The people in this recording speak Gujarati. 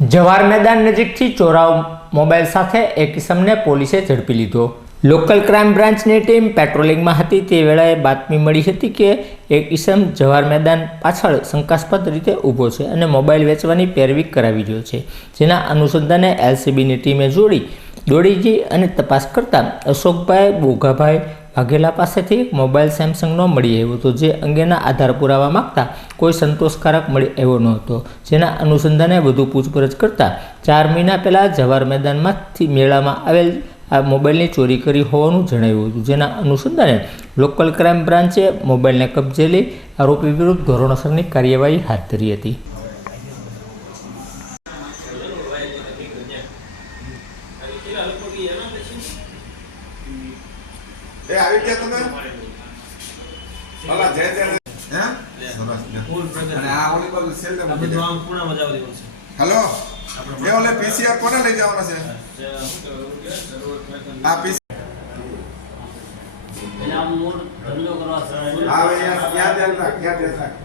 જવાહર મેદાન નજીકથી ચોરાવ મોબાઈલ સાથે એક કિસમને પોલીસે ઝડપી લીધો. લોકલ ક્રાઇમ બ્રાન્ચની ટીમ પેટ્રોલિંગમાં હતી. તે વેળાએ બાતમી મળી હતી કે એક ઇસમ જવાર મેદાન પાછળ શંકાસ્પદ રીતે ઊભો છે અને મોબાઈલ વેચવાની પેરવી કરાવી રહ્યો છે. જેના અનુસંધાને એલસીબીની ટીમે જોડી દોડી જઈ અને તપાસ કરતાં અશોકભાઈ બોઘાભાઈ વાઘેલા પાસેથી એક મોબાઈલ સેમસંગનો મળી આવ્યો હતો, જે અંગેના આધાર પુરાવા માંગતા કોઈ સંતોષકારક મળી આવ્યો ન હતો. જેના અનુસંધાને વધુ પૂછપરછ કરતા ચાર મહિના પહેલાં જવાર મેદાનમાંથી મેળામાં આવેલ આ મોબાઈલની ચોરી કરી હોવાનું જણાવ્યું હતું, જેના અનુસંધાને લોકલ ક્રાઇમ બ્રાન્ચે મોબાઈલને કબજે લઈ આરોપી વિરુદ્ધ ધોરણસરની કાર્યવાહી હાથ ધરી હતી. એ આવી ગયા તમે? ભલા જય જય હે. અને આ ઓલી બાજુ છેલ્લે આ બધું આમ ખૂણામાં જ આવરી છે. હલો એ ઓલે પીસીઆર કોને લઈ જવાના છે? આ પીસી એટલે આમ મૂળ ધંધો કરવા સરળ. હા યાદ યાદ યાદ રાખ યાદ યાદ રાખ.